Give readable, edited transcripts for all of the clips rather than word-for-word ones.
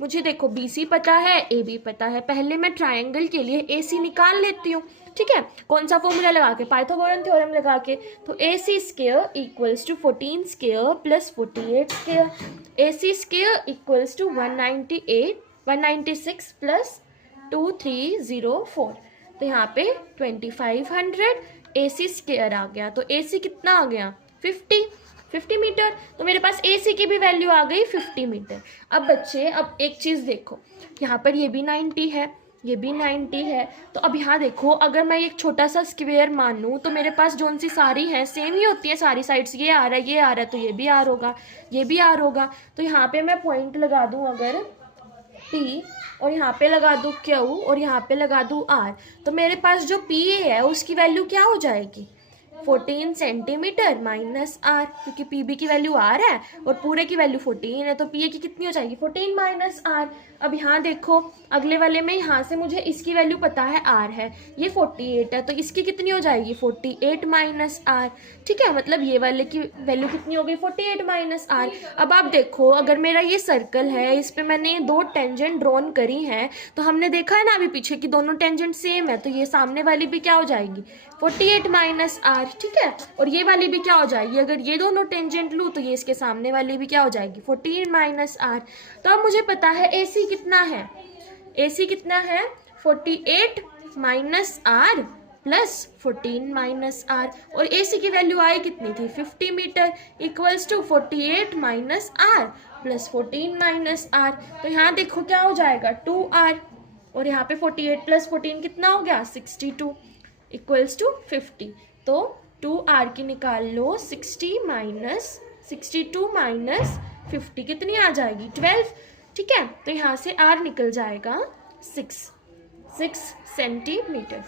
मुझे देखो BC पता है, AB पता है, पहले मैं ट्रायंगल के लिए AC निकाल लेती हूँ। ठीक है, कौन सा फॉर्मूला लगा के, पाइथागोरन थ्योरम लगा के। तो AC square equals to 14 square plus 48 square, AC square equals to 196 plus 2304। तो यहाँ पे 2500 AC स्क्वायर आ गया। तो AC कितना आ गया, 50 मीटर। तो मेरे पास AC की भी वैल्यू आ गई 50 मीटर। अब बच्चे, अब एक चीज़ देखो, यहाँ पर ये भी 90 है, ये भी 90 है। तो अब यहाँ देखो, अगर मैं एक छोटा सा स्क्वायर मानूँ तो मेरे पास जोन सी सारी हैं सेम ही होती है सारी साइड्स। ये आ रहा है, ये आ रहा है, तो ये भी आर होगा, ये भी आर होगा। तो यहाँ पे मैं पॉइंट लगा दूँ अगर P, और यहाँ पे लगा दूँ Q, और यहाँ पे लगा दूँ R, तो मेरे पास जो PA है उसकी वैल्यू क्या हो जाएगी, 14 सेंटीमीटर माइनस R, क्योंकि PB की वैल्यू R है और पूरे की वैल्यू 14 है। तो PA की कितनी हो जाएगी, 14 माइनस R। अब यहाँ देखो, अगले वाले में यहाँ से मुझे इसकी वैल्यू पता है R है, ये 48 है, तो इसकी कितनी हो जाएगी, 48 माइनस R। ठीक है, मतलब ये वाले की वैल्यू कितनी हो गई, 48 माइनस R। अब आप देखो, अगर मेरा ये सर्कल है, इस पर मैंने दो टेंजेंट ड्रॉन करी हैं, तो हमने देखा है ना अभी पीछे की दोनों टेंजेंट सेम है, तो ये सामने वाली भी क्या हो जाएगी, 48 माइनस R। ठीक है, और ये वाली भी क्या हो जाएगी, अगर ये दोनों टेंजेंट लूँ तो ये इसके सामने वाली भी क्या हो जाएगी, 48 माइनस R। तो अब मुझे पता है AC कितना है, AC कितना है, 48 minus R plus 14 minus R, और AC की वैल्यू आई कितनी थी, 50 metre, equals to 48 minus R plus 14 minus R। तो यहाँ देखो क्या हो जाएगा, 2R, और यहाँ पे 48 प्लस 14 कितना हो गया, 62, इक्वल्स टू 50। तो 2R की निकाल लो, 62 माइनस 50 कितनी आ जाएगी, 12। ठीक है, तो यहाँ से R निकल जाएगा 6 सेंटीमीटर।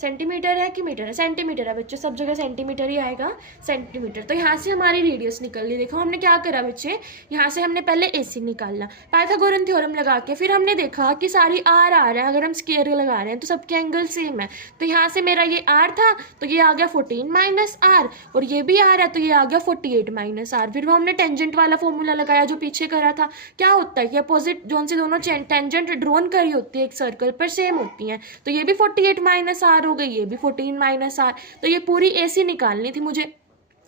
सेंटीमीटर है कि मीटर है, सेंटीमीटर है बच्चों, सब जगह सेंटीमीटर ही आएगा, सेंटीमीटर। तो यहाँ से हमारी रेडियस निकल ली। देखो हमने क्या करा बच्चे, यहाँ से हमने पहले AC निकाला पाइथागोरन थ्योरम लगा के, फिर हमने देखा कि सारी R आ रहा है, अगर हम स्क्वायर लगा रहे हैं तो सबके एंगल सेम है। तो यहाँ से मेरा ये R था, तो ये आ गया 14 माइनस R, और ये भी R है, तो ये आ गया 48 माइनस R। फिर वो हमने टेंजेंट वाला फॉर्मूला लगाया जो पीछे करा था। क्या होता है कि अपोजिट जोन से दोनों टेंजेंट ड्रॉन करी होती है एक सर्कल पर, सेम होती हैं, तो ये भी 48 माइनस R हो गई, ये भी 14 माइनस R। तो ये पूरी AC निकालनी थी मुझे,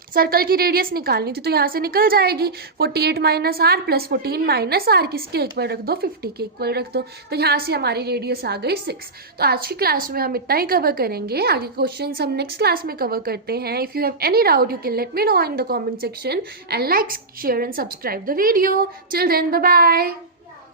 सर्कल की रेडियस निकालनी थी, तो यहाँ से निकल जाएगी 48 minus R plus 14 minus R, किसके इक्वल रख दो, 50 के इक्वल रख दो। तो यहाँ से हमारी रेडियस आ गई 6। तो आज की क्लास में हम इतना ही कवर करेंगे, आगे क्वेश्चन हम नेक्स्ट क्लास में कवर करते हैं। If you have any doubt you can let me know in the comment section, and like, share and subscribe the video. Till then, bye bye.